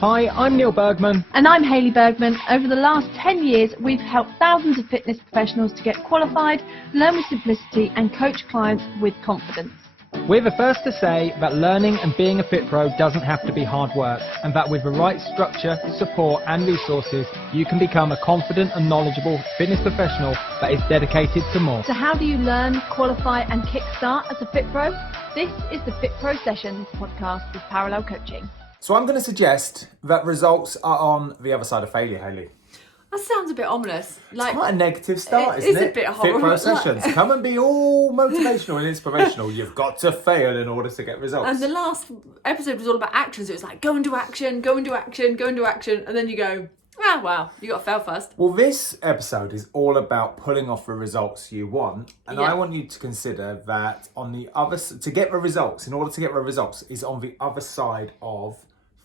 Hi, I'm Neil Bergman. And I'm Hayley Bergman. Over the last 10 years, we've helped thousands of fitness professionals to get qualified, learn with simplicity, and coach clients with confidence. We're the first to say that learning and being a FITPRO doesn't have to be hard work, and that with the right structure, support and resources, you can become a confident and knowledgeable fitness professional that is dedicated to more. So how do you learn, qualify and kickstart as a FITPRO? This is the FITPRO Session Podcast with Parallel Coaching. So I'm going to suggest that results are on the other side of failure, Hayley. That sounds a bit ominous. It's quite a negative start, isn't it? It is a bit horrible. FITPRO Sessions. Come and be all motivational and inspirational. You've got to fail in order to get results. And the last episode was all about actions. It was like, go and do action, go and do action, go and do action. And then you go, wow, you got to fail first. Well, this episode is all about pulling off the results you want. And Yeah. I want you to consider that on the other, to get the results, in order to get the results, is on the other side of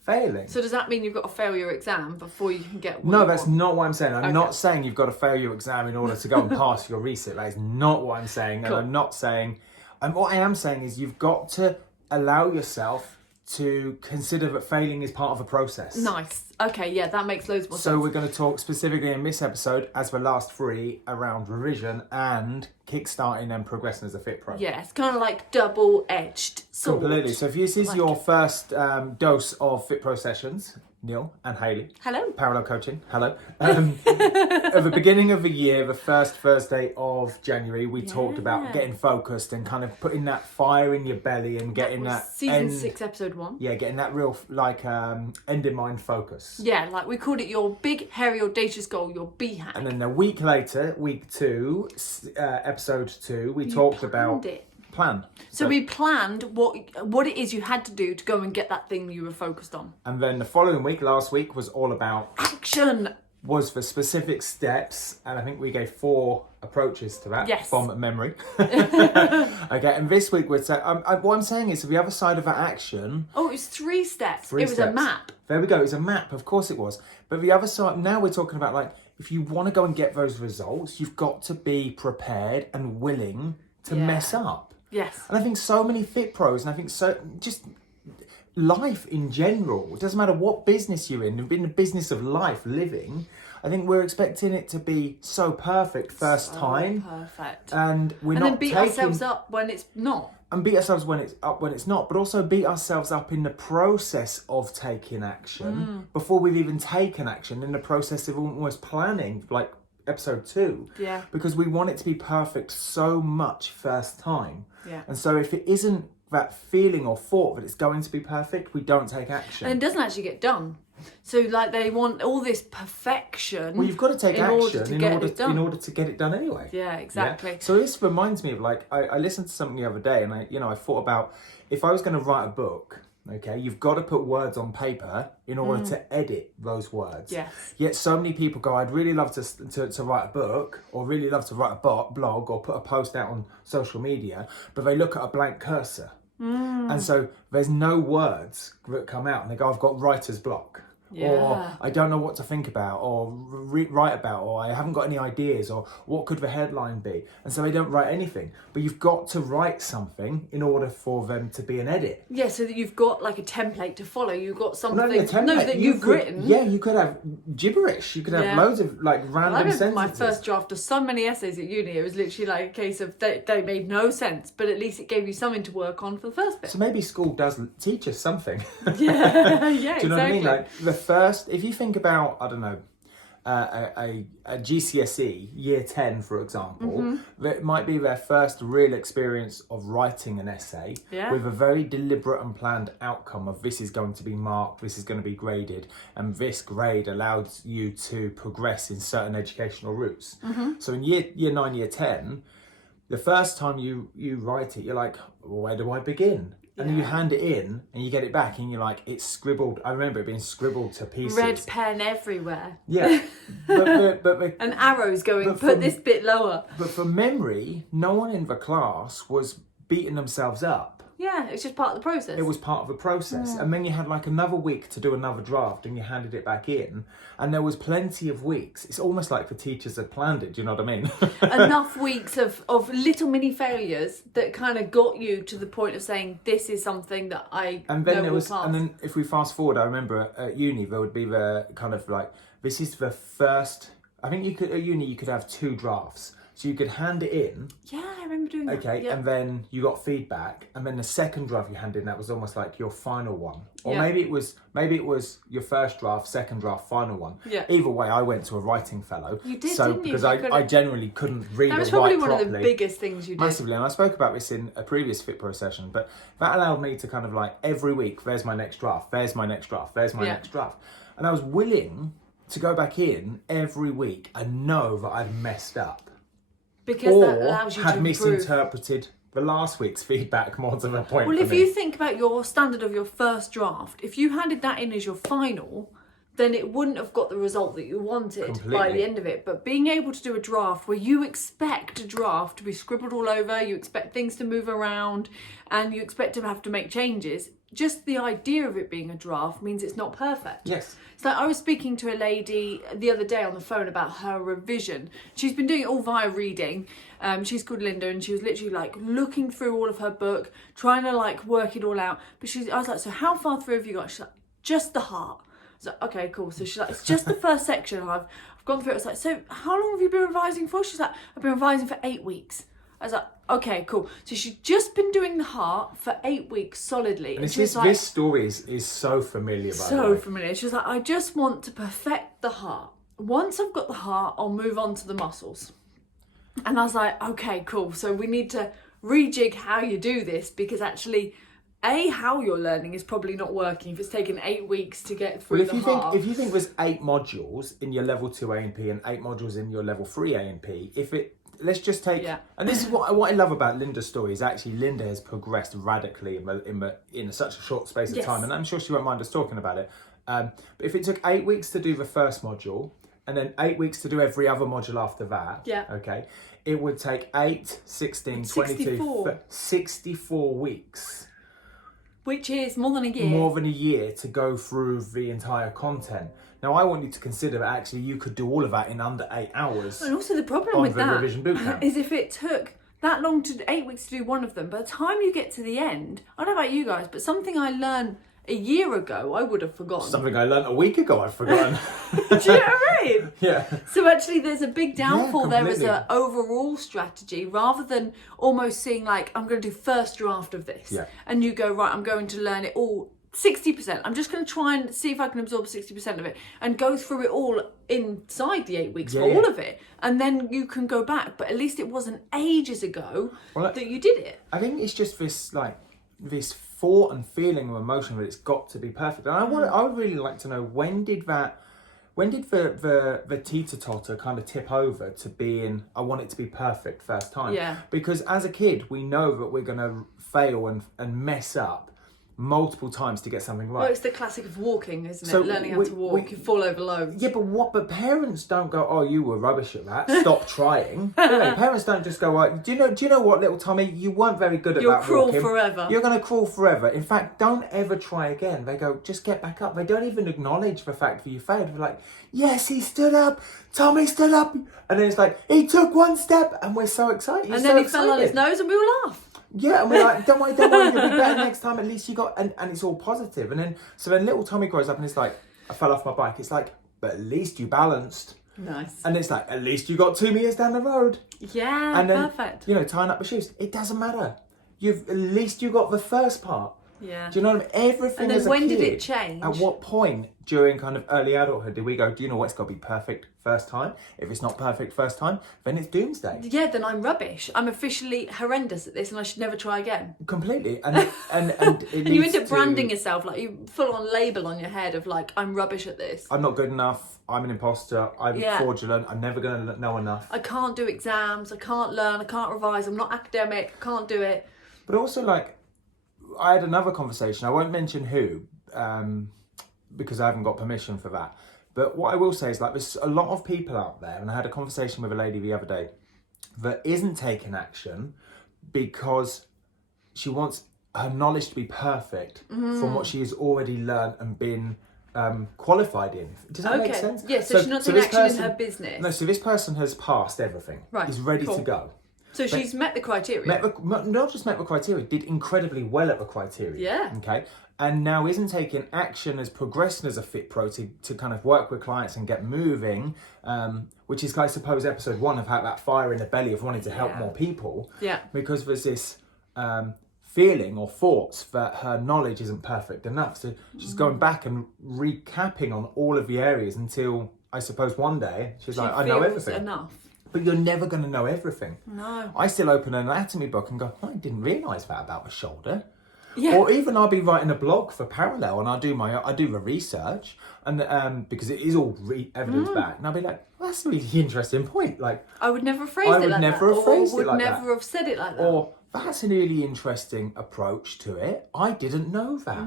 failing. So does that mean you've got to fail your exam before you can get what No, you that's want? not what I'm saying. I'm Okay. not saying you've got to fail your exam in order to go and pass your resit. That is not what I'm saying. Cool. And I'm not saying... And what I am saying is you've got to allow yourself to consider that failing is part of a process. Nice. Okay, yeah, that makes loads more So sense. we're going to talk specifically in this episode, as the last three, around revision and kickstarting and progressing as a FITPRO. Yeah, it's kind of like double-edged sword. Completely. So if this is your first dose of FITPRO sessions, Neil and Hayley. Hello. Parallel coaching. Hello. At the beginning of the year, the first Thursday of January, we talked about getting focused and kind of putting that fire in your belly and getting that Season 6, episode 1. Yeah, getting that real end in mind focus. Yeah, like we called it your big, hairy, audacious goal, your B-hack. And then a week later, week 2, episode 2, we talked about it. plan. So we planned what it is you had to do to go and get that thing you were focused on. And then the following week, last week, was all about Action! was the specific steps, and I think we gave 4 approaches to that from memory. Okay, and this week we're saying, what I'm saying is the other side of that action. Oh, it was 3 steps. 3 it was steps. a map. There we go. It was a map. Of course it was. But the other side, now we're talking about like, if you want to go and get those results, you've got to be prepared and willing to mess up. Yes. And I think so many FITPROs, and I think so just life in general, it doesn't matter what business you're in the business of life, living, I think we're expecting it to be so perfect first time. Perfect. And we're and not then beat ourselves up when it's not. And beat ourselves when it's not, but also beat ourselves up in the process of taking action before we've even taken action, in the process of almost planning, like episode 2. Yeah. Because we want it to be perfect so much first time. Yeah. And so if it isn't that feeling or thought that it's going to be perfect, we don't take action. And it doesn't actually get done. So like they want all this perfection. Well, you've got to take action in order to get it done anyway. Yeah, exactly. Yeah? So this reminds me of like, I listened to something the other day, and I thought about, if I was going to write a book, okay, you've got to put words on paper in order to edit those words. Yes. Yet so many people go, I'd really love to write a book, or really love to write a blog, or put a post out on social media, but they look at a blank cursor. And so there's no words that come out, and they go, I've got writer's block. Yeah. Or I don't know what to think about, or write about, or I haven't got any ideas, or what could the headline be? And so they don't write anything. But you've got to write something in order for them to be an edit. Yeah, so that you've got like a template to follow. You've got something Not only a template, that you've written. Yeah, you could have gibberish. You could have loads of like random I remember sentences. my first draft of so many essays at uni. It was literally like a case of they made no sense, but at least it gave you something to work on for the first bit. So maybe school does teach us something. Yeah, Do you know what I mean? Like the first, if you think about, I don't know, a GCSE, year 10, for example, that might be their first real experience of writing an essay with a very deliberate and planned outcome of this is going to be marked, this is going to be graded, and this grade allows you to progress in certain educational routes. So in year 9, year 10, the first time you write it, you're like, where do I begin? And then you hand it in and you get it back and you're like, it's scribbled. I remember it being scribbled to pieces. Red pen everywhere. Yeah. but and arrows going, but put this bit lower. But for memory, no one in the class was beating themselves up Yeah, it's just part of the process. It was part of the process. And then you had like another week to do another draft and you handed it back in. And there was plenty of weeks. It's almost like the teachers had planned it, do you know what I mean? Enough weeks of little mini failures that kind of got you to the point of saying, this is something that I will pass. And then if we fast forward, I remember at uni, there would be the kind of like, this is the first, I think at uni you could have 2 drafts. So you could hand it in. Yeah, I remember doing that. Okay, and then you got feedback, and then the second draft you handed in, that was almost like your final one. Or maybe it was your first draft, second draft, final one. Yeah. Either way, I went to a writing fellow. You did, so didn't you? Because You I generally couldn't read or write properly. That was probably one of the biggest things you did. Massively, and I spoke about this in a previous FITPRO session, but that allowed me to kind of like every week, there's my next draft, there's my next draft, there's my next draft. And I was willing to go back in every week and know that I'd messed up. Because that allows you to had improve. misinterpreted the last week's feedback more to the point. Well, if you think about your standard of your first draft, if you handed that in as your final, then it wouldn't have got the result that you wanted by the end of it. But being able to do a draft where you expect a draft to be scribbled all over, you expect things to move around, and you expect to have to make changes, just the idea of it being a draft means it's not perfect. Yes. So I was speaking to a lady the other day on the phone about her revision. She's been doing it all via reading. She's called Linda, and she was literally like looking through all of her book, trying to like work it all out. But I was like, so how far through have you got? She's like, just the heart. I was like, okay, cool. So she's like, it's just the first section. I've gone through it. I was like, so how long have you been revising for? She's like, I've been revising for 8 weeks. I was like, okay, cool. So she's just been doing the heart for 8 weeks solidly. And this story is so familiar, by the way. So familiar. She was like, I just want to perfect the heart. Once I've got the heart, I'll move on to the muscles. And I was like, okay, cool. So we need to rejig how you do this, because actually, how you're learning is probably not working if it's taken 8 weeks to get through the heart. If you think there's 8 modules in your level 2 A and P and 8 modules in your level 3 A and P, let's just take, and this is what I love about Linda's story, is actually Linda has progressed radically in such a short space of time, and I'm sure she won't mind us talking about it. But if it took 8 weeks to do the first module, and then 8 weeks to do every other module after that, okay, it would take 8, 16, 22, 64 weeks. Which is more than a year. More than a year to go through the entire content. Now, I want you to consider that actually you could do all of that in under 8 hours. And also the problem with that revision bootcamp is if it took that long 8 weeks to do one of them, by the time you get to the end, I don't know about you guys, but something I learned a year ago, I would have forgotten. Something I learned a week ago, I've forgotten. Do you know what I mean? Yeah. So actually there's a big downfall there as completely. an overall strategy, rather than almost seeing like, I'm going to do first draft of this. Yeah. And you go, right, I'm going to learn it all 60%. I'm just going to try and see if I can absorb 60% of it and go through it all inside the 8 weeks for all of it. And then you can go back. But at least it wasn't ages ago that you did it. I think it's just this thought and feeling of emotion that it's got to be perfect. And I would really like to know, when did the teeter-totter kind of tip over to being, I want it to be perfect first time? Yeah. Because as a kid, we know that we're going to fail and mess up multiple times to get something right. Well, it's the classic of walking, isn't it? So Learning how to walk, you fall over loads. Yeah, but parents don't go, oh, you were rubbish at that, stop trying. You know, parents don't just go, do you know what, little Tommy, you weren't very good at You'll that crawl walking. forever. You're going to crawl forever. In fact, don't ever try again. They go, just get back up. They don't even acknowledge the fact that you failed. They're like, yes, he stood up. Tommy stood up. And then it's like, he took one step, and we're so excited. And then he fell on his nose, and we all laugh. Yeah, and we're like, don't worry, you'll be better next time. At least you got, and it's all positive. And then, so then little Tommy grows up and it's like, I fell off my bike. It's like, but at least you balanced. Nice. And it's like, at least you got 2 meters down the road. Yeah, and then, perfect. Tying up the shoes. It doesn't matter. At least you got the first part. Yeah. Do you know what I mean? Everything. And then as a when kid, did it change? At what point during kind of early adulthood did we go, do you know what, it's got to be perfect first time? If it's not perfect first time, then it's doomsday. Yeah, then I'm rubbish. I'm officially horrendous at this, and I should never try again. Completely. And it And you end up branding to, yourself, like you full on label on your head of like, I'm rubbish at this. I'm not good enough. I'm an imposter. I'm fraudulent. I'm never going to know enough. I can't do exams. I can't learn. I can't revise. I'm not academic. I can't do it. But also, like, I had another conversation. I won't mention who, because I haven't got permission for that. But what I will say is, like, there's a lot of people out there, and I had a conversation with a lady the other day that isn't taking action because she wants her knowledge to be perfect from what she has already learned and been qualified in. Does that make sense? Yes, so she's not taking action in her business. No, so this person has passed everything. Right. Is ready to go. So she's met the criteria. Not just met the criteria, did incredibly well at the criteria. Yeah. Okay. And now isn't taking action as progressing as a FITPRO to kind of work with clients and get moving, which is, I suppose, episode 1 of how that fire in the belly of wanting to help more people. Yeah. Because there's this feeling or thoughts that her knowledge isn't perfect enough. So she's going back and recapping on all of the areas until, I suppose, one day she's like, I know everything. Enough. But you're never going to know everything. No. I still open an anatomy book and go, I didn't realise that about the shoulder. Yeah. Or even I'll be writing a blog for Parallel and I do the research and because it is all evidence backed, and I'll be like, well, that's a really interesting point. Like, I would never have phrased it like that. Or would never have said it like that. Or that's a really interesting approach to it. I didn't know that.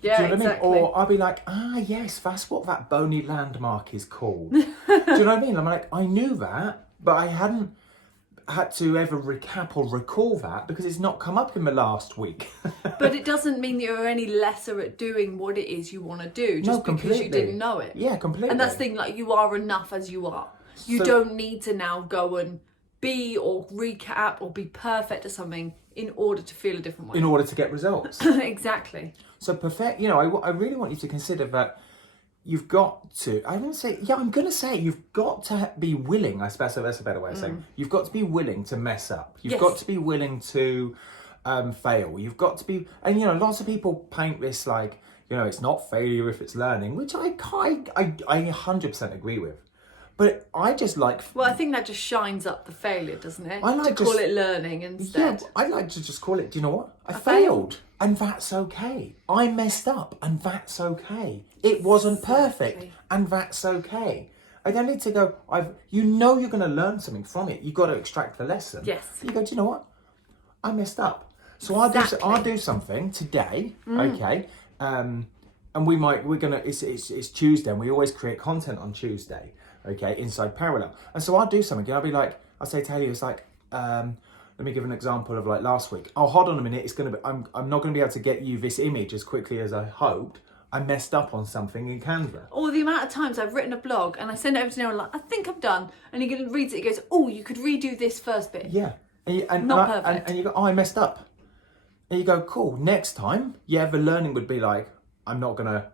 Yeah, do you know exactly. what I mean? Or I'll be like, yes, that's what that bony landmark is called. Do you know what I mean? I'm like, I knew that, but I hadn't had to ever recap or recall that because it's not come up in the last week. But it doesn't mean that you're any lesser at doing what it is you want to do just because you didn't know it. Yeah, completely. And that's the thing, like, you are enough as you are. You don't need to now go and be or recap or be perfect at something in order to feel a different way. In order to get results. Exactly. So I really want you to consider that you've got to, I'm going to say you've got to be willing, I suppose that's a better way of saying, you've got to be willing to mess up. You've got to be willing to fail. You've got to be, and lots of people paint this like, it's not failure if it's learning, which I 100% agree with. But I just like... Well, I think that just shines up the failure, doesn't it? I like to call it learning instead. Yeah, I like to just call it, do you know what? I failed. And that's okay. I messed up, and that's okay. It wasn't perfect, and that's okay. I don't need to go, you're going to learn something from it. You've got to extract the lesson. Yes. You go, do you know what? I messed up. So I'll do something today, okay? And it's Tuesday, and we always create content on Tuesday, okay, inside Parallel. And so I'll do something, and I'll say to Haley, it's like, let me give an example of like last week. Oh, hold on a minute. I'm not going to be able to get you this image as quickly as I hoped. I messed up on something in Canva. Or the amount of times I've written a blog and I send it over to Neale and I think I'm done. And he reads it, he goes, oh, you could redo this first bit. Yeah. Perfect. And you go, oh, I messed up. And you go, cool. Next time, the learning would be like, I'm not gonna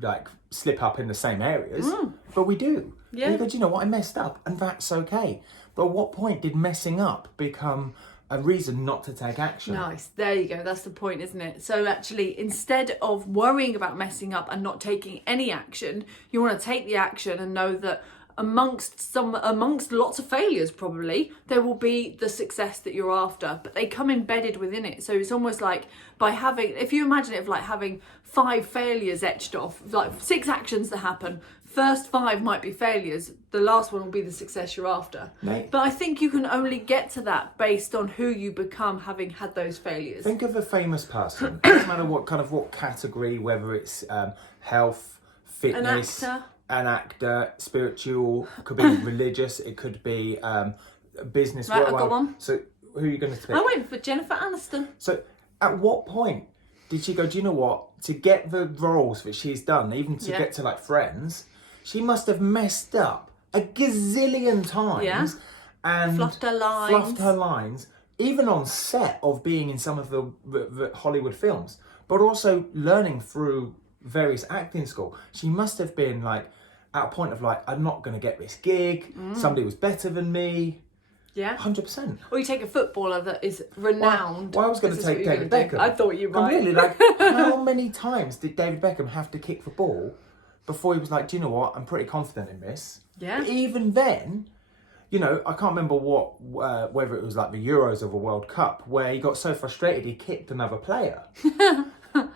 like slip up in the same areas, but we do. Yeah. And you go, do you know what? I messed up, and that's okay. But at what point did messing up become a reason not to take action? Nice. There you go. That's the point, isn't it? So actually, instead of worrying about messing up and not taking any action, you want to take the action and know that amongst lots of failures, probably there will be the success that you're after, but they come embedded within it. So it's almost like if you imagine it of like having 5 failures etched off, like 6 actions that happen. First 5 might be failures. The last one will be the success you're after. Mate. But I think you can only get to that based on who you become having had those failures. Think of a famous person. It doesn't matter what category, whether it's health, fitness, an actor, spiritual, could be religious, it could be business. Right, I've got one. So who are you going to pick? I went for Jennifer Aniston. So at what point did she go, do you know what? To get the roles that she's done, even to get to like Friends, she must have messed up a gazillion times and fluffed her lines, even on set of being in some of the Hollywood films, but also learning through various acting school. She must have been like at a point of like, I'm not going to get this gig. Somebody was better than me. Yeah, 100%. Or you take a footballer that is renowned. Well, I was going to take David Beckham. I thought you might. Completely. Like, how many times did David Beckham have to kick the ball before he was like, do you know what? I'm pretty confident in this. Yeah. But even then, I can't remember whether it was like the Euros or the World Cup, where he got so frustrated he kicked another player.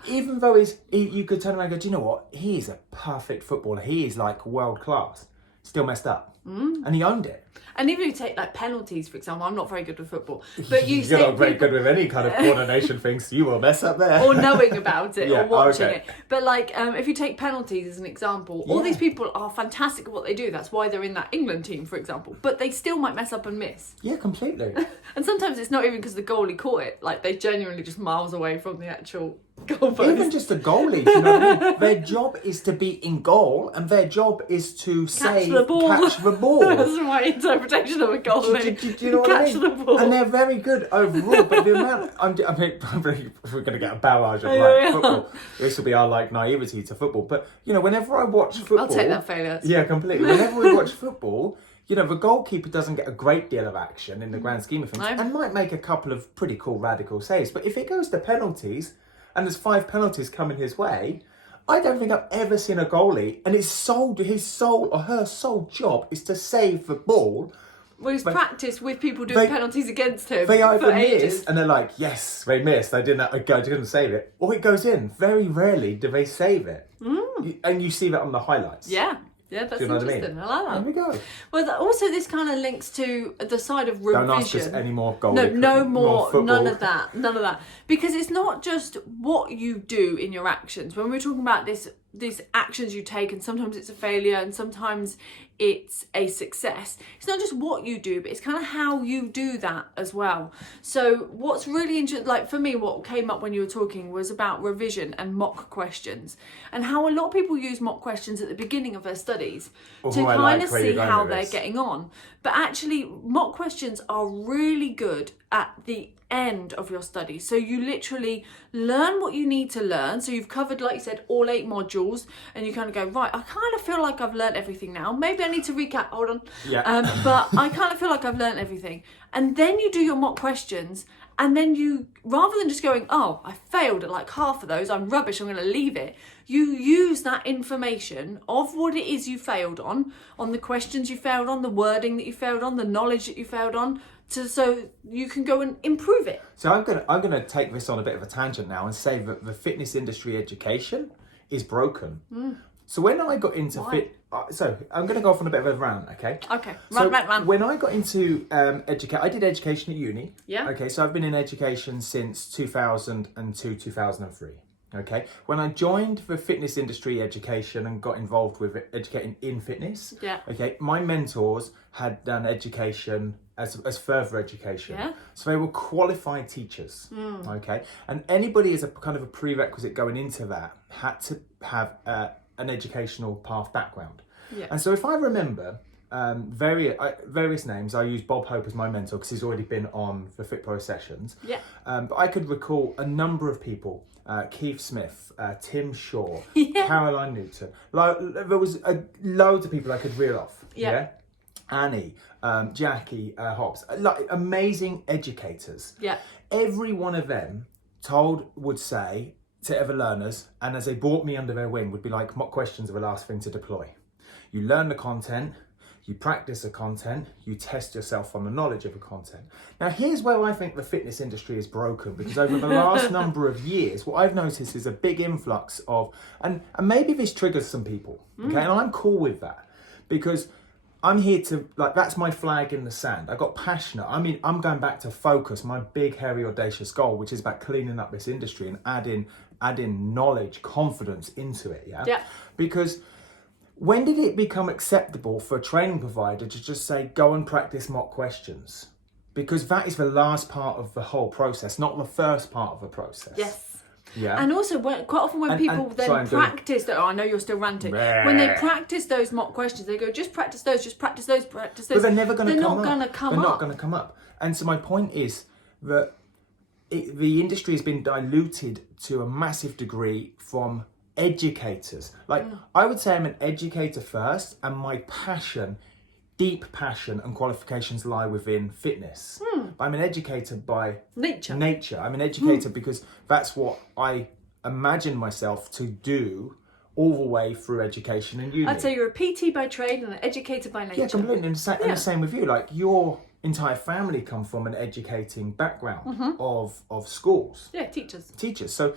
Even though you could turn around and go, do you know what? He is a perfect footballer. He is like world class. Still messed up. and he owned it. And even if you take like penalties, for example, I'm not very good with football, but you're not very good with any kind of coordination things. You will mess up there. Or knowing about it, Yeah, or watching okay. it. But like, if you take penalties as an example, all these people are fantastic at what they do. That's why they're in that England team, for example. But they still might mess up and miss. Yeah, completely. And sometimes it's not even because the goalie caught it. Like, they genuinely just miles away from the actual goalpost. Even just a goalie, do you know what I mean? Their job is to be in goal, and their job is to catch the ball. That's my interpretation of a goalie. Do you know what I mean? The ball. And they're very good overall, but the amount we're going to get a barrage of football. This will be our naivety to football. But whenever I watch football, I'll take that failure. Yeah, completely. Whenever we watch football, the goalkeeper doesn't get a great deal of action in the grand scheme of things, and might make a couple of pretty cool radical saves. But if it goes to penalties, and there's 5 penalties coming his way, I don't think I've ever seen a goalie, and his sole or her sole job is to save the ball. Well, he's practiced with people doing penalties against him. They either for ages. miss, and they're like, yes, they missed, I didn't save it. Or it goes in. Very rarely do they save it. And you see that on the highlights. Yeah. Yeah, that's interesting. I like that. There we go. Well, also this kind of links to the side of revision. Don't ask us any more goal. No more football. none of that. Because it's not just what you do in your actions. When we're talking about these actions you take, and sometimes it's a failure and sometimes it's a success. It's not just what you do, but it's kind of how you do that as well. So what's really interesting, like for me, what came up when you were talking was about revision and mock questions, and how a lot of people use mock questions at the beginning of their studies to kind of see how they're getting on. But actually, mock questions are really good at the end of your study. So you literally learn what you need to learn. So you've covered, like you said, all 8 modules, and you kind of go, right, I kind of feel like I've learned everything now. Maybe I need to recap. Hold on. Yeah. But I kind of feel like I've learned everything. And then you do your mock questions, and then you, rather than just going, oh, I failed at like half of those, I'm rubbish, I'm going to leave it. You use that information of what it is you failed on the questions you failed on, the wording that you failed on, the knowledge that you failed on, so you can go and improve it. So I'm gonna take this on a bit of a tangent now and say that the fitness industry education is broken. So when I got into so I'm gonna go off on a bit of a rant, okay? Okay, rant. When I got into I did education at uni. Yeah. Okay, so I've been in education since 2002, 2003. Okay, when I joined the fitness industry education and got involved with educating in fitness, okay, my mentors had done education as further education. Yeah. So they were qualified teachers, okay? And anybody as a kind of a prerequisite going into that had to have an educational path background. Yeah. And so if I remember various names, I use Bob Hope as my mentor because he's already been on the FITPRO sessions. Yeah. But I could recall a number of people, Keith Smith, Tim Shaw, Caroline Newton. There was loads of people I could reel off. Yeah. Annie, Jackie Hobbs, amazing educators. Yeah. Every one of them would say to other learners, and as they brought me under their wing, would be like, mock questions are the last thing to deploy. You learn the content, you practice the content, you test yourself on the knowledge of the content. Now, here's where I think the fitness industry is broken, because over the last number of years, what I've noticed is a big influx of, and maybe this triggers some people, okay, and I'm cool with that, because I'm here to, that's my flag in the sand. I got passionate. I mean, I'm going back to focus, my big, hairy, audacious goal, which is about cleaning up this industry and adding knowledge, confidence into it, yeah? Because when did it become acceptable for a training provider to just say, go and practice mock questions? Because that is the last part of the whole process, not the first part of the process. Yes. Yeah. And also, quite often when people practice, I know you're still ranting, when they practice those mock questions, they go, just practice those, practice those. But they're never going to come up. They're not going to come up. And so my point is that the industry has been diluted to a massive degree from educators. I would say I'm an educator first, and my deep passion and qualifications lie within fitness. I'm an educator by nature. I'm an educator because that's what I imagine myself to do all the way through education and uni. I'd say you're a PT by trade and an educator by nature. Yeah, completely. And the same with you. Your entire family come from an educating background of schools. Yeah, teachers. So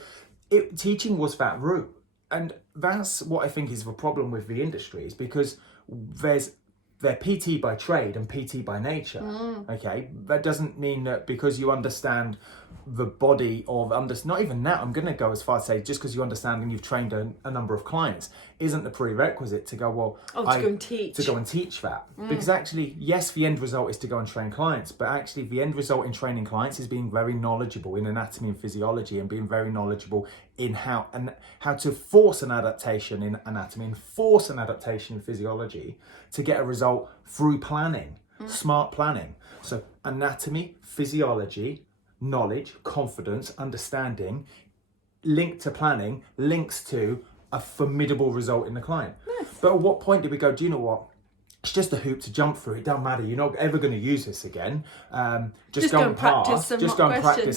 teaching was that route. And that's what I think is the problem with the industry, is because there's they're PT by trade and PT by nature. Okay, that doesn't mean that because you understand the body of not even that, I'm going to go as far as say just because you understand and you've trained a number of clients isn't the prerequisite to go, well, to go and teach that. Because actually, yes, the end result is to go and train clients, but actually the end result in training clients is being very knowledgeable in anatomy and physiology and being very knowledgeable in how to force an adaptation in anatomy and force an adaptation in physiology to get a result through planning, smart planning. So anatomy, physiology, knowledge, confidence, understanding, linked to planning, links to a formidable result in the client. Yes. But at what point do we go, do you know what? It's just a hoop to jump through. It doesn't matter. You're not ever going to use this again. Just go and practice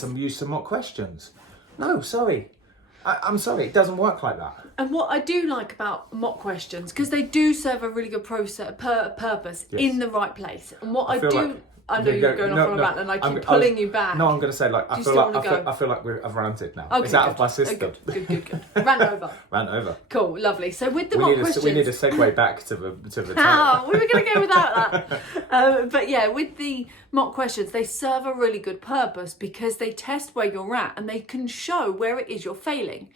and use some mock questions. No, sorry. I'm sorry. It doesn't work like that. And what I do like about mock questions, because they do serve a really good purpose in the right place. And what I know you're going off on about, and I keep pulling you back. No, I'm going to say I feel like I've ranted now. Okay, it's out of my system. Good. Rant over. Rant over. Cool, lovely. So with the mock questions, we need a segue back to the title. We were going to go without that. But yeah, with the mock questions, they serve a really good purpose because they test where you're at and they can show where it is you're failing.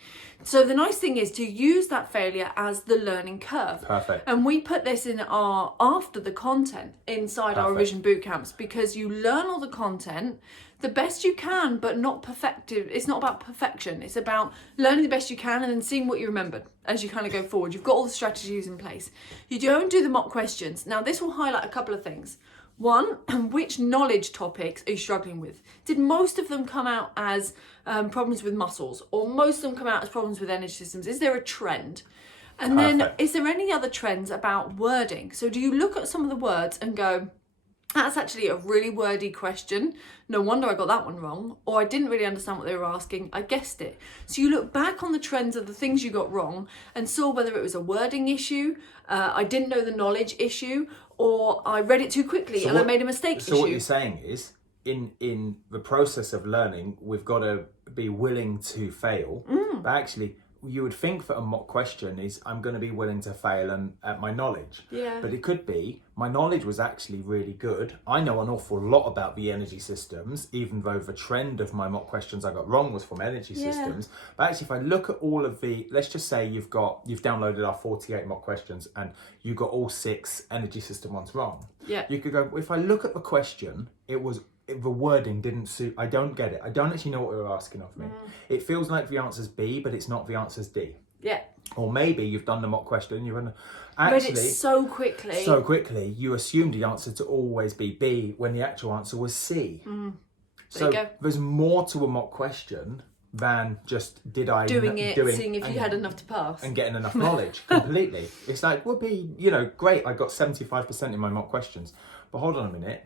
So the nice thing is to use that failure as the learning curve. Perfect. And we put this in after the content inside our revision boot camps because you learn all the content the best you can, but not perfective. It's not about perfection. It's about learning the best you can and then seeing what you remembered as you kind of go forward. You've got all the strategies in place. You don't do the mock questions. Now this will highlight a couple of things. One, which knowledge topics are you struggling with? Did most of them come out as problems with muscles, or most of them come out as problems with energy systems? Is there a trend? And then is there any other trends about wording? So do you look at some of the words and go, that's actually a really wordy question. No wonder I got that one wrong. Or I didn't really understand what they were asking. I guessed it. So you look back on the trends of the things you got wrong and saw whether it was a wording issue, I didn't know the knowledge issue, or I read it too quickly I made a mistake issue. So what you're saying is, in the process of learning, we've got to be willing to fail. But actually, you would think that a mock question is, I'm going to be willing to fail at my knowledge. Yeah. But it could be, my knowledge was actually really good. I know an awful lot about the energy systems, even though the trend of my mock questions I got wrong was from energy systems. But actually, if I look at all of let's just say you've downloaded our 48 mock questions and you got all 6 energy system ones wrong. Yeah. You could go, if I look at the question, the wording didn't suit. I don't get it. I don't actually know what they were asking of me. It feels like the answer's B, but it's not. The answer's D. Yeah. Or maybe you've done the mock question and read it so quickly. You assumed the answer to always be B when the actual answer was C. There you go. There's more to a mock question than just seeing if you had enough to pass and getting enough knowledge. Completely. It's like, would be, great. I got 75% in my mock questions, but hold on a minute.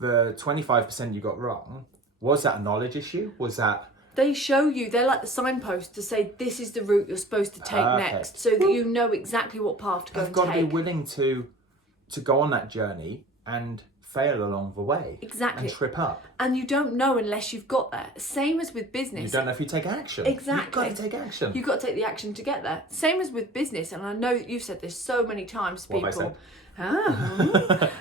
The 25% you got wrong, was that a knowledge issue? Was that... They show you, they're like the signpost to say this is the route you're supposed to take next, so that you know exactly what path to go and take. You've got to be willing to go on that journey and fail along the way. Exactly. And trip up. And you don't know unless you've got there. Same as with business. You don't know if you take action. Exactly. You've got to take action. You've got to take the action to get there. Same as with business, and I know you've said this so many times to people. What have I said?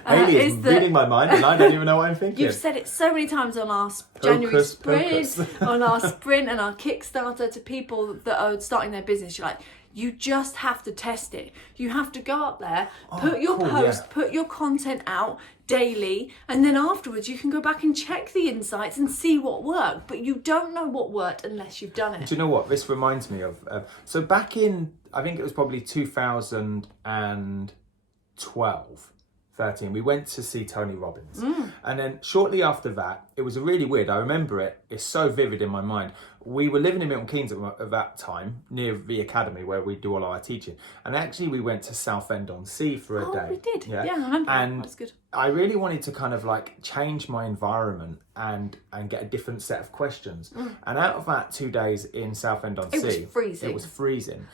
Haley is reading my mind and I don't even know what I'm thinking. You've said it so many times on our January sprint, on our sprint and our Kickstarter to people that are starting their business. You're like, you just have to test it. You have to go up there, put your post, put your content out daily, and then afterwards you can go back and check the insights and see what worked. But you don't know what worked unless you've done it. Do you know what? This reminds me of... so back in, I think it was probably 2013, we went to see Tony Robbins. And then shortly after that, it was really weird. I remember it. It's so vivid in my mind. We were living in Milton Keynes at that time, near the academy where we do all our teaching. And actually we went to Southend-on-Sea for a day. Oh, we did. Yeah, I remember. And that's good. I really wanted to kind of like change my environment and get a different set of questions. And out of that 2 days in Southend-on-Sea... It was freezing.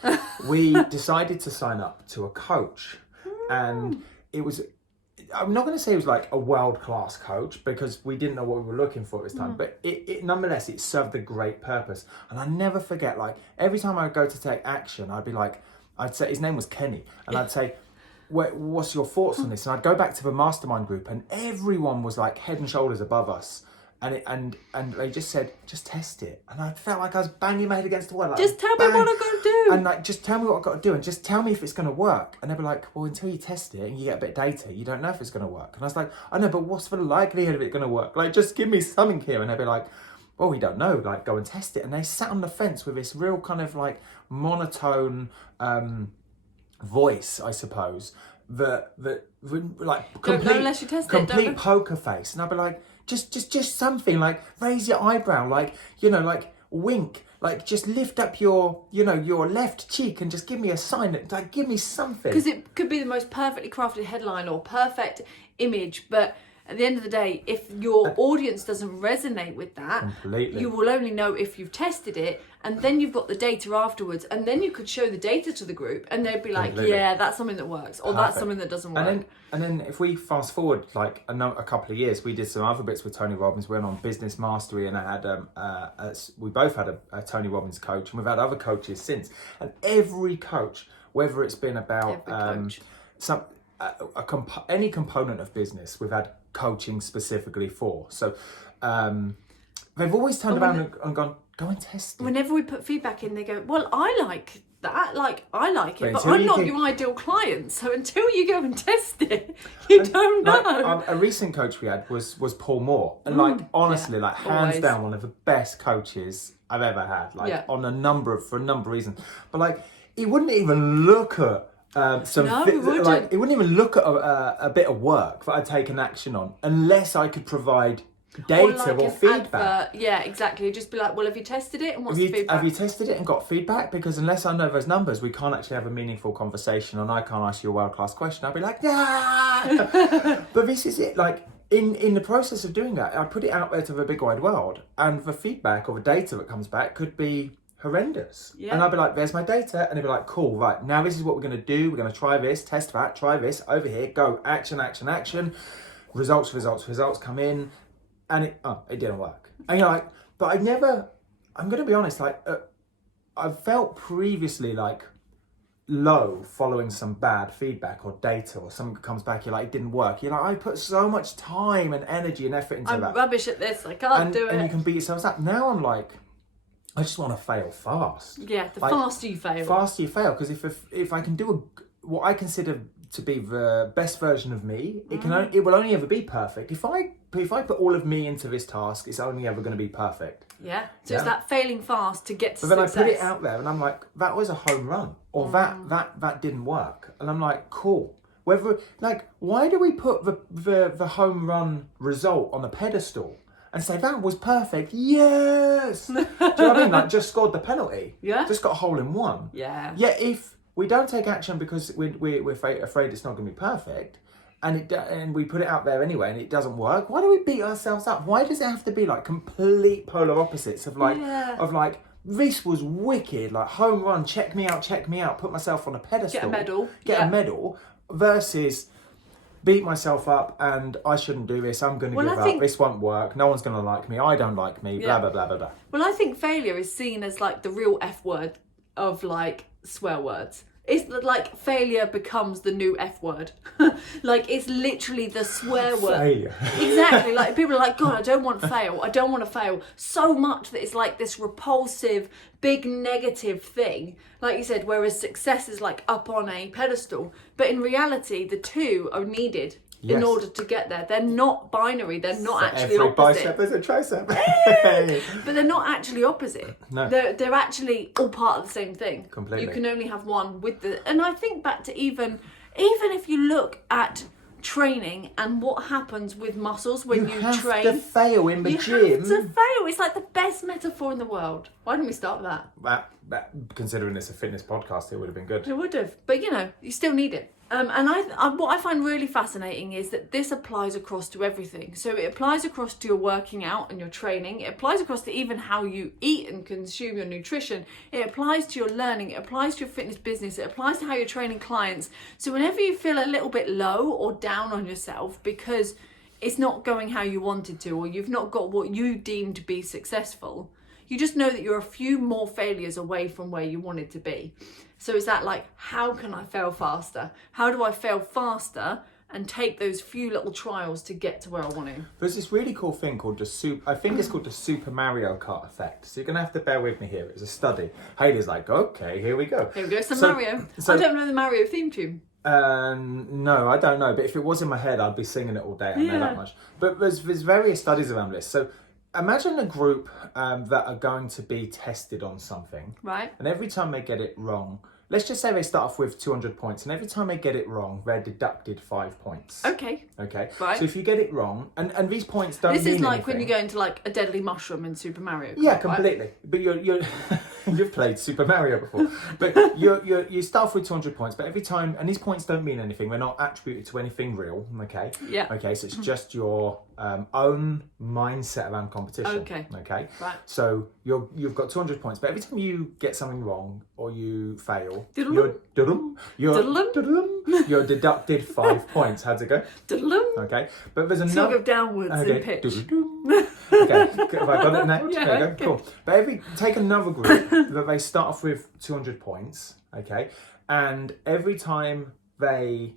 We decided to sign up to a coach. And it was... I'm not going to say it was like a world-class coach because we didn't know what we were looking for at this time, but it nonetheless, it served a great purpose. And I never forget, like, every time I would go to take action, I'd be like, I'd say, his name was Kenny, and I'd say, what's your thoughts on this? And I'd go back to the mastermind group, and everyone was like head and shoulders above us. And they just said, just test it. And I felt like I was banging my head against the wall. Like, just tell me what I've got to do. And like, just tell me what I've got to do, and just tell me if it's going to work. And they'd be like, well, until you test it and you get a bit of data, you don't know if it's going to work. And I was like, I know, but what's the likelihood of it going to work? Like, just give me something here. And they'd be like, well, we don't know. Like, go and test it. And they sat on the fence with this real kind of like monotone voice, I suppose, that like don't know unless you test complete poker face. And I'd be like, just something, like raise your eyebrow, like, you know, like wink, like just lift up your, you know, your left cheek and just give me a sign, like give me something. Because it could be the most perfectly crafted headline or perfect image, but at the end of the day, if your audience doesn't resonate with that, completely, you will only know if you've tested it, and then you've got the data afterwards, and then you could show the data to the group, and they'd be like, completely. Yeah, that's something that works, or that's something that doesn't work. And then if we fast forward like a couple of years, we did some other bits with Tony Robbins. We went on Business Mastery, and I had we both had a Tony Robbins coach, and we've had other coaches since. And every coach, whether it's been about any component of business, we've had coaching specifically for. So they've always turned around and gone, go and test it. Whenever we put feedback in, they go, well, I like that, like I like it, but I'm not your ideal client. So until you go and test it, you don't know. Like, a recent coach we had was Paul Moore, and like honestly, like hands down one of the best coaches I've ever had. Like for a number of reasons, but like he wouldn't even look at he wouldn't even look at a bit of work that I'd taken action on unless I could provide data or feedback. Advert. Yeah, exactly. You'd just be like, well, have you tested it, and what's the feedback? Have you tested it and got feedback? Because unless I know those numbers, we can't actually have a meaningful conversation, and I can't ask you a world-class question. I'd be like, yeah. But this is it. Like in the process of doing that, I put it out there to the big wide world, and the feedback or the data that comes back could be horrendous. Yeah. And I'd be like, there's my data, and they'd be like, cool, right, now this is what we're going to do. We're going to try this, test that, try this, over here, go, action, results come in, and it didn't work. And you're like, but I'm going to be honest, like I've felt previously like low following some bad feedback or data, or something comes back, you're like, it didn't work. You're like, I put so much time and energy and effort into that. I'm rubbish at this, I can't do it. And you can beat yourself up. Now I'm like, I just want to fail fast. Yeah, faster you fail. Faster you fail, because if I can do what I consider to be the best version of me, it will only ever be perfect. If I put all of me into this task, it's only ever going to be perfect. Yeah. So it's that failing fast to get to success. But then I put it out there, and I'm like, that was a home run, or that didn't work, and I'm like, cool. Whether why do we put the home run result on a pedestal and say that was perfect? Yes. Do you know what I mean? Like, just scored the penalty. Yeah. Just got a hole in one. Yeah. Yeah. If we don't take action because we're afraid it's not going to be perfect, and we put it out there anyway and it doesn't work, why do we beat ourselves up? Why does it have to be like complete polar opposites of like this was wicked, like home run, check me out, put myself on a pedestal, get a medal, versus beat myself up and I shouldn't do this, I'm going to give up, this won't work, no one's going to like me, I don't like me, blah, blah, blah, blah, blah. Well, I think failure is seen as like the real F word of like swear words. It's like failure becomes the new F word. Like it's literally the swear word. Failure. Exactly. Like people are like, God, I don't want to fail. So much that it's like this repulsive, big negative thing. Like you said, whereas success is like up on a pedestal. But in reality, the two are needed in order to get there. They're not binary. They're not actually every opposite. Bicep there's a tricep. Hey! But they're not actually opposite. No. They're actually all part of the same thing. Completely. You can only have one with the... And I think back to even if you look at training and what happens with muscles when you train... You have to fail in the gym. You have to fail. It's like the best metaphor in the world. Why didn't we start with that? Considering it's a fitness podcast, it would have been good. It would have. But, you still need it. And what I find really fascinating is that this applies across to everything. So it applies across to your working out and your training. It applies across to even how you eat and consume your nutrition. It applies to your learning. It applies to your fitness business. It applies to how you're training clients. So whenever you feel a little bit low or down on yourself because it's not going how you wanted to, or you've not got what you deem to be successful, You just know that you're a few more failures away from where you wanted to be. So is that like, how can I fail faster? How do I fail faster and take those few little trials to get to where I want to? There's this really cool thing called I think it's called the Super Mario Kart effect. So you're going to have to bear with me here. It's a study. Haley's like, okay, here we go. Here we go, Mario. I don't know the Mario theme tune. No, I don't know. But if it was in my head, I'd be singing it all day. I know that much. But there's various studies around this. So imagine a group that are going to be tested on something. Right. And every time they get it wrong, let's just say they start off with 200 points, and every time they get it wrong, they're deducted 5 points. Okay. Right. So if you get it wrong, and these points don't mean anything. This is like when you go into like a deadly mushroom in Super Mario Kart, yeah, completely. Right? But you're you've played Super Mario before. But you start off with 200 points, but every time, and these points don't mean anything. They're not attributed to anything real. Okay. Yeah. Okay. So it's just your own mindset around competition. Okay. Okay. Right. So you've got 200 points, but every time you get something wrong or you fail, you're deducted 5 points. How'd it go? Okay. But there's another. Sort of downwards in pitch. Okay, have I got it now? Yeah, there you go, okay. cool. But take another group that they start off with 200 points, okay, and every time they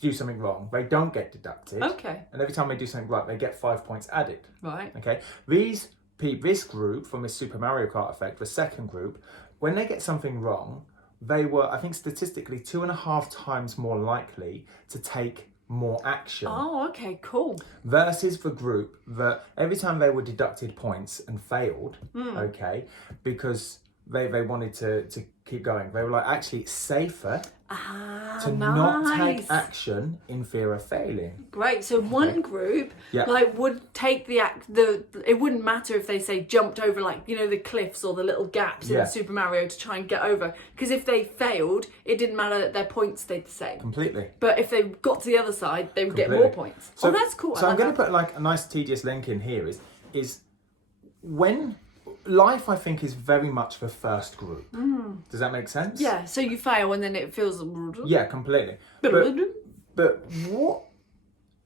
do something wrong, they don't get deducted. Okay. And every time they do something right, they get 5 points added. Right. Okay. This group from the Super Mario Kart effect, the second group, when they get something wrong, they were, I think, statistically 2.5 times more likely to take more action. Oh, okay, cool. Versus the group that every time they were deducted points and failed, okay, because they wanted to keep going. They were like, actually, it's safer to not take action in fear of failing. Great. So one group would take it wouldn't matter if they say jumped over like, you know, the cliffs or the little gaps in Super Mario to try and get over. Because if they failed, it didn't matter that their points stayed the same. Completely. But if they got to the other side, they would get more points. So that's cool. So I'm going to put like a nice tedious link in here is when life, I think, is very much the first group. Does that make sense? Yeah, so you fail and then it feels... Yeah, completely. But what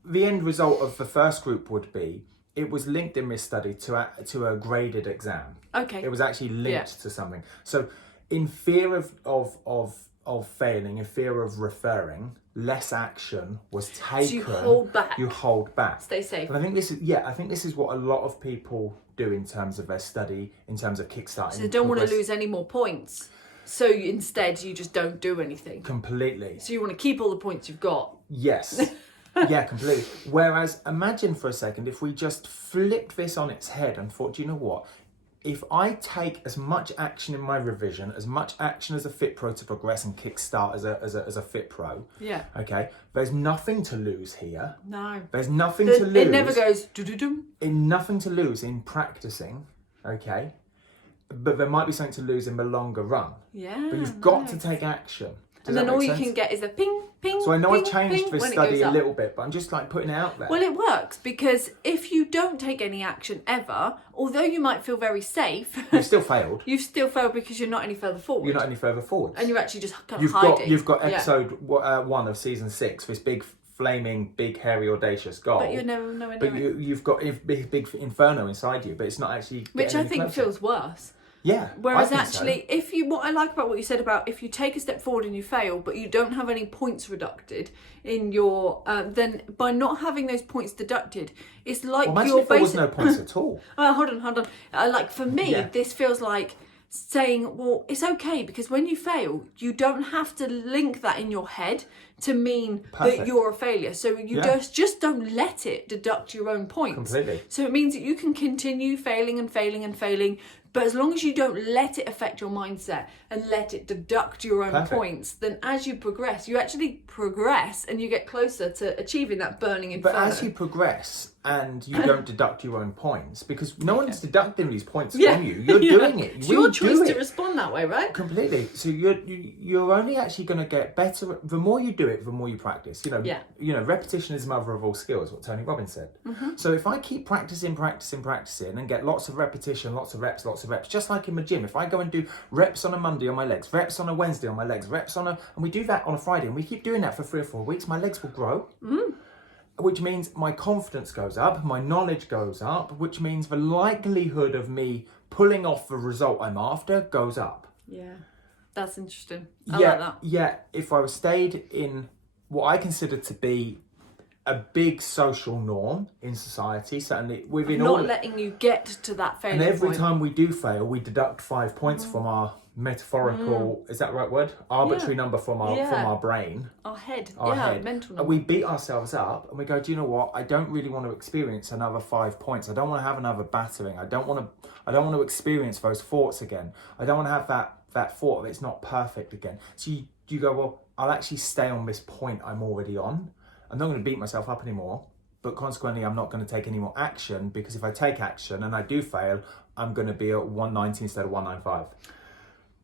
the end result of the first group would be, it was linked in this study to a graded exam. Okay. It was actually linked to something. So in fear of failing, in fear of referring, less action was taken. So you hold back. You hold back. Stay safe. And I think this is what a lot of people do in terms of their study, in terms of kickstarting. So they don't want to lose any more points. So instead, you just don't do anything. Completely. So you want to keep all the points you've got. Yes. Yeah, completely. Whereas, imagine for a second if we just flipped this on its head and thought, do you know what? If I take as much action in my revision, as much action as a FITPRO to progress and kickstart as a FITPRO, okay, there's nothing to lose here. No. There's nothing to lose. It never goes do-do-dum. Nothing to lose in practicing, okay? But there might be something to lose in the longer run. Yeah. But you've got to take action. And then all you can get is a ping, ping, So I know ping, I've changed this study a little bit, but I'm just like putting it out there. Well, it works because if you don't take any action ever, although you might feel very safe... You've still failed. You've still failed because you're not any further forward. You're not any further forward. And you're actually just kind of hiding. You've got episode 1 of season 6, this big flaming, big, hairy, audacious goal. But you're nowhere near it. But you've got a big inferno inside you, but it's not actually Which I think feels worse. Yeah. Whereas actually, what I like about what you said about if you take a step forward and you fail, but you don't have any points deducted in your, then by not having those points deducted, it's like if there was no points at all. Hold on. Like for me, this feels like saying, well, it's okay because when you fail, you don't have to link that in your head to mean that you're a failure. So you just don't let it deduct your own points. Completely. So it means that you can continue failing and failing and failing. But as long as you don't let it affect your mindset and let it deduct your own points, then as you progress, you actually progress and you get closer to achieving that burning inferno. But as you progress and you don't deduct your own points, because no one's deducting these points from you, you're doing it. It's your choice to respond that way, right? Completely. So you're only actually going to get better. The more you do it, the more you practice. You know, repetition is the mother of all skills, what Tony Robbins said. Mm-hmm. So if I keep practicing and get lots of repetition, lots of reps, just like in the gym, if I go and do reps on a Monday on my legs, reps on a Wednesday on my legs, and we do that on a Friday, and we keep doing that for 3 or 4 weeks, my legs will grow. which means my confidence goes up, my knowledge goes up, which means the likelihood of me pulling off the result I'm after goes up. Yeah, that's interesting. I like that. Yeah, if I was stayed in what I consider to be a big social norm in society, certainly within all... Not letting you get to that failure And every point. time we do fail, we deduct 5 points from our metaphorical, is that the right word? Arbitrary number from our brain. Our head. And Mental number. we beat ourselves up and we go, do you know what? I don't really want to experience another 5 points. I don't want to have another battering. I don't want to experience those thoughts again. I don't want to have that thought of it's not perfect again. So you go, well, I'll actually stay on this point I'm already on. I'm not going to beat myself up anymore, but consequently, I'm not going to take any more action, because if I take action and I do fail, I'm going to be at 190 instead of 195.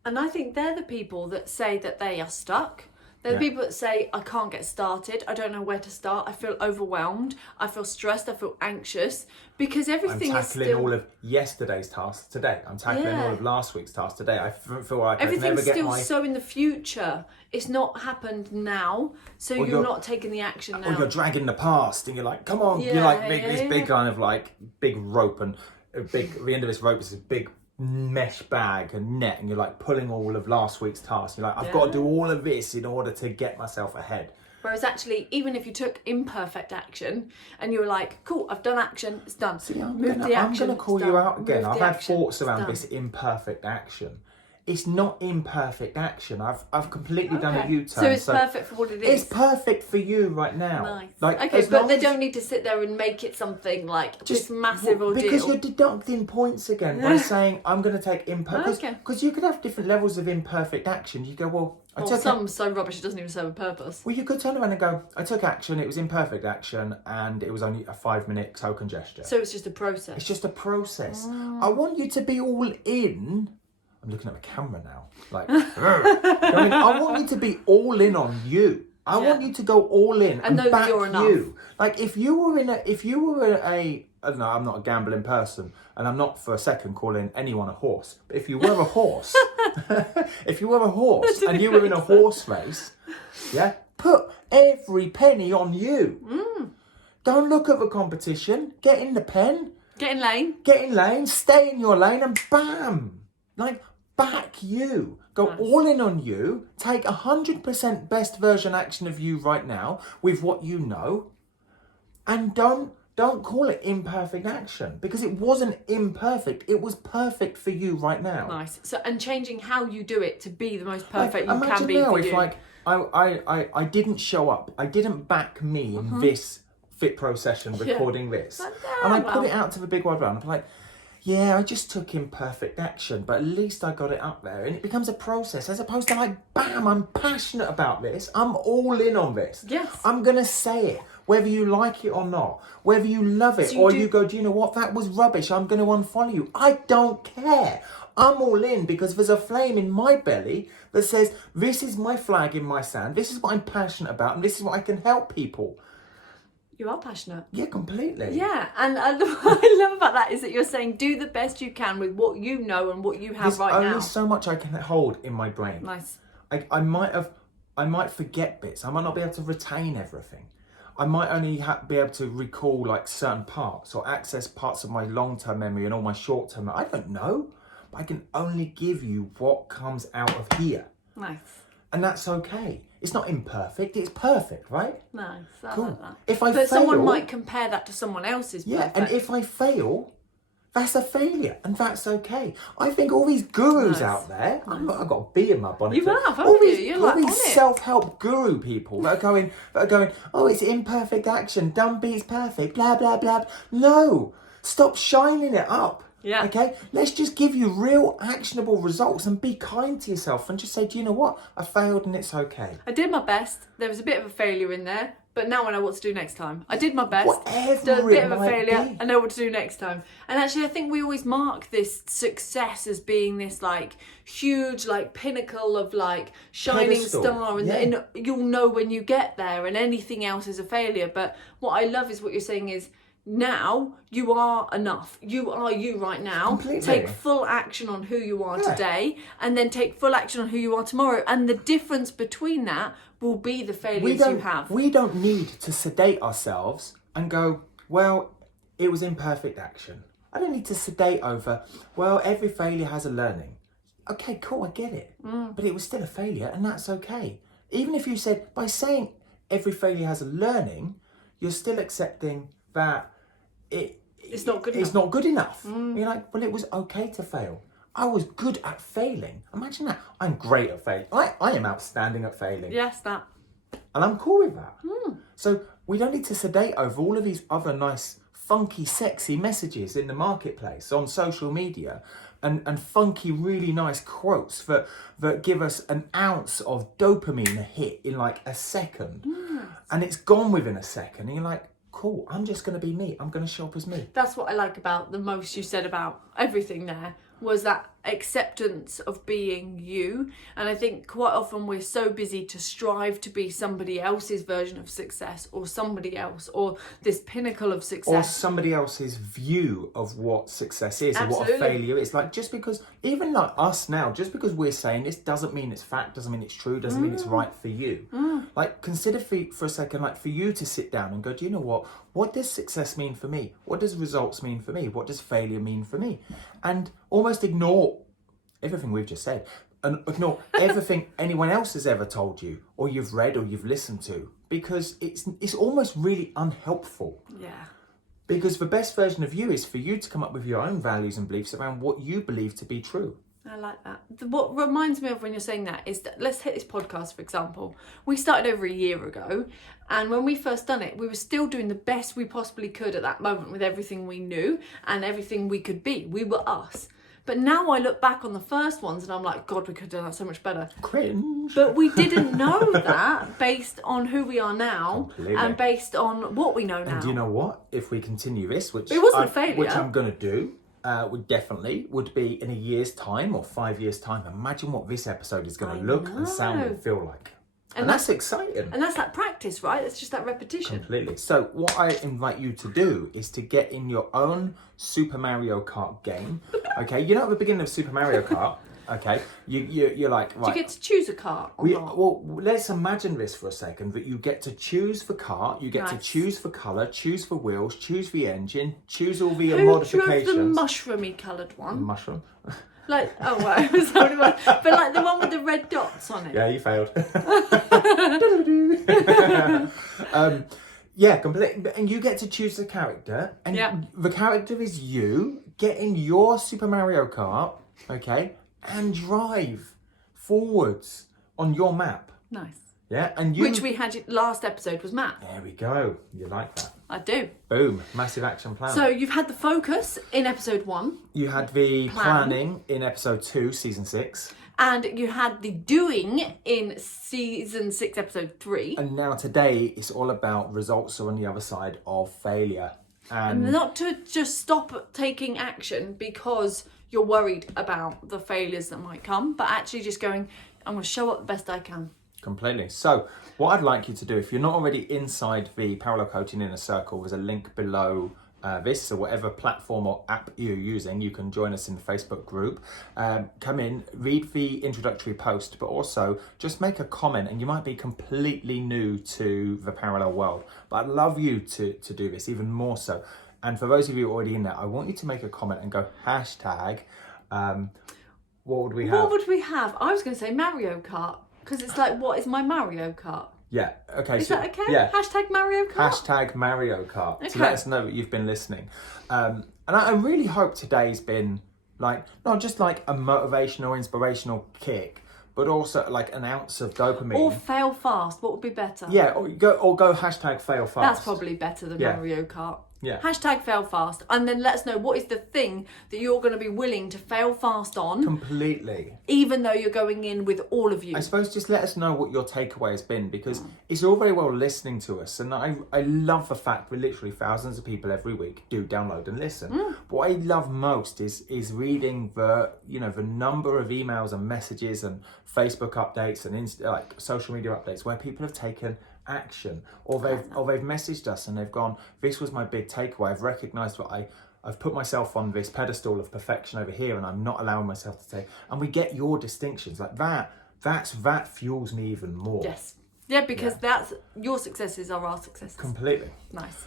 And I think they're the people that say that they are stuck. They're the people that say, I can't get started. I don't know where to start. I feel overwhelmed. I feel stressed. I feel anxious, because everything is still... I'm tackling all of yesterday's tasks today. I'm tackling all of last week's tasks today. I feel like everything's I never get still so in the future. It's not happened now, so you're not taking the action now. Or you're dragging the past, and you're like, come on. You're like this big kind of like big rope, and at the end of this rope is a big mesh bag and net, and you're like pulling all of last week's tasks. You're like, I've got to do all of this in order to get myself ahead. Whereas actually, even if you took imperfect action and you were like, cool, I've done action, it's done. See, I'm going to call you out again. I've had thoughts around this imperfect action. It's not imperfect action. I've completely done a U-turn. So it's perfect for what it is. It's perfect for you right now. Nice. Like, okay, but they don't need to sit there and make it something like this massive ordeal. Because you're deducting points again by saying, I'm going to take imperfect. Because you could have different levels of imperfect action. You go, well, some so rubbish it doesn't even serve a purpose. Well, you could turn around and go, I took action, it was imperfect action, and it was only a 5-minute token gesture. So it's just a process. It's just a process. I want you to be all in. I'm looking at the camera now. Like, I want you to be all in on you. I want you to go all in and know back that you're enough. you. Like if you were I don't know, I'm not a gambling person, and I'm not for a second calling anyone a horse. But if you were a horse, and you were in a horse race, put every penny on you. Don't look at the competition. Get in the pen. Get in lane. Get in lane. Stay in your lane, and bam, like back you. Go all in on you. Take 100% best version action of you right now with what you know, and don't call it imperfect action, because it wasn't imperfect. It was perfect for you right now. Nice. So, and changing how you do it to be the most perfect you imagine can be now for if you. like I didn't show up. I didn't back me in this FITPRO session recording this, and I put it out to the big wide world. I'm like, yeah, I just took imperfect action, but at least I got it up there, and it becomes a process as opposed to like, bam, I'm passionate about this. I'm all in on this. Yes. I'm gonna say it. Whether you like it or not, whether you love it or you go, do you know what, that was rubbish, I'm going to unfollow you. I don't care. I'm all in because there's a flame in my belly that says, this is my flag in my sand, this is what I'm passionate about, and this is what I can help people. You are passionate. Yeah, completely. Yeah, and what I love about that is that you're saying do the best you can with what you know and what you have right now. There's only so much I can hold in my brain. Nice. I might forget bits. I might not be able to retain everything. I might only be able to recall like certain parts or access parts of my long-term memory and all my short-term. I don't know. But I can only give you what comes out of here. Nice. And that's okay. It's not imperfect. It's perfect, right? Nice. I cool. like that. If I but fail, someone might compare that to someone else's perfect. And if I fail, that's a failure, and that's okay. I think all these gurus out there, I've got a bee in my bonnet. You have, haven't you? You're all like these on it. self-help guru people that are going, oh, it's imperfect action, done beats perfect, blah, blah, blah. No, stop shining it up. Yeah. Okay, let's just give you real actionable results and be kind to yourself and just say, do you know what? I failed and it's okay. I did my best. There was a bit of a failure in there, but now I know what to do next time. I did my best. Whatever Did a bit it of a might failure. be. I know what to do next time. And actually, I think we always mark this success as being this like huge like pinnacle of like shining Pedestal. star, and you'll know when you get there, and anything else is a failure. But what I love is what you're saying is, now you are enough. You are you right now. Completely. Take full action on who you are Yeah. today, and then take full action on who you are tomorrow. And the difference between that will be the failures you have. We don't need to sedate ourselves and go, well, it was imperfect action. I don't need to sedate over, well, every failure has a learning. Okay, cool, I get it. But it was still a failure, and that's okay. Even if you said, by saying every failure has a learning, you're still accepting that It's not good enough. It's not good enough. You're like, well, it was okay to fail. I was good at failing. Imagine that. I'm great at failing. I am outstanding at failing. Yes, that. And I'm cool with that. So we don't need to sedate over all of these other nice, funky, sexy messages in the marketplace, on social media, and funky, really nice quotes that give us an ounce of dopamine hit in like a second. And it's gone within a second. And you're like, cool, I'm just going to be me. I'm going to show up as me. That's what I like about the most you said about everything there, was that acceptance of being you. And I think quite often we're so busy to strive to be somebody else's version of success, or somebody else, or this pinnacle of success, or somebody else's view of what success is. Absolutely. And what a failure is. Like, just because, even like us now, just because we're saying this doesn't mean it's fact, doesn't mean it's true, doesn't mean it's right for you. Like, consider for a second, like, for you to sit down and go, do you know what does success mean for me? What does results mean for me? What does failure mean for me? And almost ignore everything we've just said, and ignore everything anyone else has ever told you, or you've read, or you've listened to, because it's almost really unhelpful. Yeah. Because the best version of you is for you to come up with your own values and beliefs around what you believe to be true. I like that. What reminds me of when you're saying that is that, let's take this podcast for example. We started over a year ago, and when we first done it, we were still doing the best we possibly could at that moment with everything we knew and everything we could be. We were us. But now I look back on the first ones and I'm like, God, we could have done that so much better. Cringe. But we didn't know that based on who we are now. Completely. And based on what we know now. And do you know what? If we continue this, which It wasn't a failure. which I'm going to do, would be in a year's time or 5 years' time. Imagine what this episode is going to look and sound and feel like. And that's exciting. And that's that practice, right? It's just that repetition. Completely. So what I invite you to do is to get in your own Super Mario Kart game. Okay, you know at the beginning of Super Mario Kart, okay, you're like, right. Do you get to choose a car or not? Well, let's imagine this for a second, that you get to choose the car, you get to Nice. choose the colour, choose the wheels, choose the engine, choose all the Who modifications. drove the mushroomy coloured one? Mushroom. Like, oh wow, sorry, but like the one with the red dots on it. Yeah, you failed. Yeah, completely. And you get to choose the character, and Yeah. the character is you. Get in your Super Mario Kart, okay, and drive forwards on your map. Nice. Yeah, and you. Which we had last episode was Matt. There we go. You like that? I do. Boom! Massive action plan. So you've had the focus in episode 1, you had the Plan. planning in episode 2, season 6, and you had the doing in season 6, episode 3. and now today it's all about results are on the other side of failure. And not to just stop taking action because you're worried about the failures that might come, but actually just going, I'm going to show up the best I can. Completely. So what I'd like you to do, if you're not already inside the Parallel Coaching Inner Circle, there's a link below this. So whatever platform or app you're using, you can join us in the Facebook group. Come in, read the introductory post, but also just make a comment, and you might be completely new to the parallel world. But I'd love you to do this even more so. And for those of you already in there, I want you to make a comment and go hashtag, what would we have? What would we have? I was going to say Mario Kart, because it's like, what is my Mario Kart? Yeah, okay. Is so, that okay? Yeah. Hashtag Mario Kart? Hashtag Mario Kart to Okay. let us know that you've been listening. And I really hope today's been like, not just like a motivational, inspirational kick, but also like an ounce of dopamine. Or fail fast, what would be better? Yeah, or go hashtag fail fast. That's probably better than Yeah. Mario Kart. Yeah. Hashtag fail fast. And then let us know what is the thing that you're going to be willing to fail fast on, Completely. even though you're going in with all of you. I suppose just let us know what your takeaway has been, because it's all very well listening to us, and I love the fact that literally thousands of people every week do download and listen. But what I love most is reading the number of emails and messages and Facebook updates and like social media updates where people have taken action, or they've messaged us and they've gone, this was my big takeaway. I've recognised what I've put myself on this pedestal of perfection over here, and I'm not allowing myself to take. And we get your distinctions like that. That fuels me even more. Yes. Yeah, because that's your successes are our successes. Completely. Nice.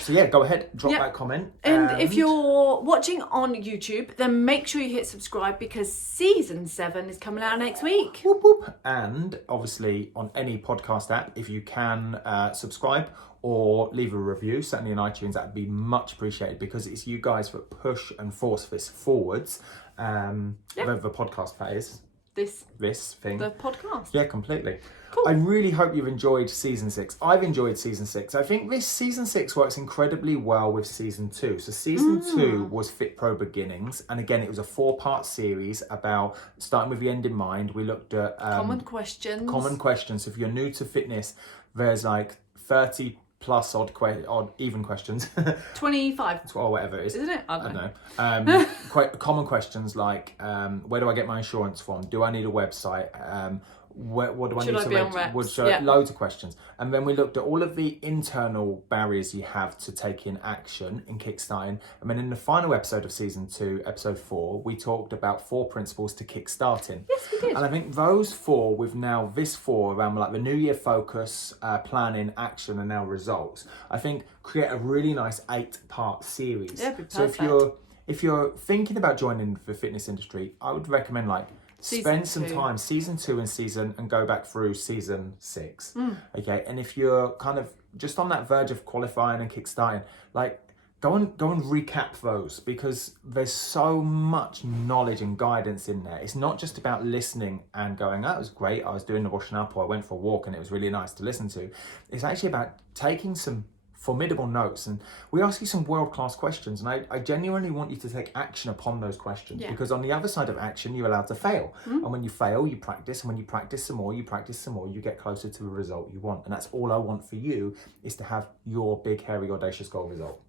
So yeah, go ahead, drop that comment. And if you're watching on YouTube, then make sure you hit subscribe because season 7 is coming out next week. Whoop, whoop. And obviously on any podcast app, if you can subscribe or leave a review, certainly in iTunes, that'd be much appreciated because it's you guys that push and force this forwards. Whatever the podcast that is. This thing. The podcast. Yeah, completely. Cool. I really hope you've enjoyed season 6. I've enjoyed season 6. I think this season 6 works incredibly well with season 2. So season 2 was FITPRO Beginnings. And again, it was a 4-part series about starting with the end in mind. We looked at common questions. Common questions. So if you're new to fitness, there's like 30 plus odd even questions. 25. Or whatever it is. Isn't it? I don't know. Common questions like, where do I get my insurance from? Do I need a website? What do I need to rent? Loads of questions. And then we looked at all of the internal barriers you have to taking action in kickstarting. And then in the final episode of season 2, episode 4, we talked about 4 principles to kickstarting. Yes, we did. And I think those 4, with now this 4 around like the New Year focus, planning, action, and now results, I think create a really nice 8-part series. Yeah, be perfect. So if you're thinking about joining the fitness industry, I would recommend spend some time, season 2 and go back through season 6. Okay, and if you're kind of just on that verge of qualifying and kickstarting, go and recap those because there's so much knowledge and guidance in there. It's not just about listening and going, "Oh, it was great. I was doing the washing up, or I went for a walk and it was really nice to listen to." It's actually about taking some formidable notes, and we ask you some world-class questions, and I genuinely want you to take action upon those questions because on the other side of action you're allowed to fail, and when you fail you practice, and when you practice some more, you get closer to the result you want. And that's all I want for you, is to have your big hairy audacious goal result.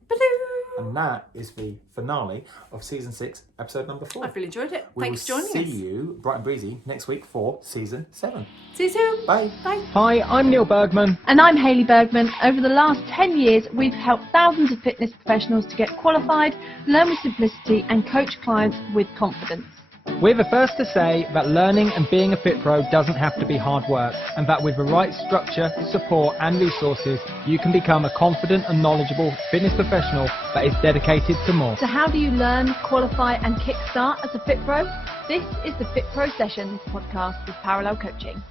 And that is the finale of season 6, episode number 4. I've really enjoyed it. Thanks for joining us. We will see you bright and breezy next week for season 7. See you soon. Bye. Bye. Hi, I'm Neil Bergman. And I'm Hayley Bergman. Over the last 10 years, we've helped thousands of fitness professionals to get qualified, learn with simplicity, and coach clients with confidence. We're the first to say that learning and being a FITPRO doesn't have to be hard work, and that with the right structure, support and resources, you can become a confident and knowledgeable fitness professional that is dedicated to more. So how do you learn, qualify and kickstart as a FITPRO? This is the FITPRO Session Podcast with Parallel Coaching.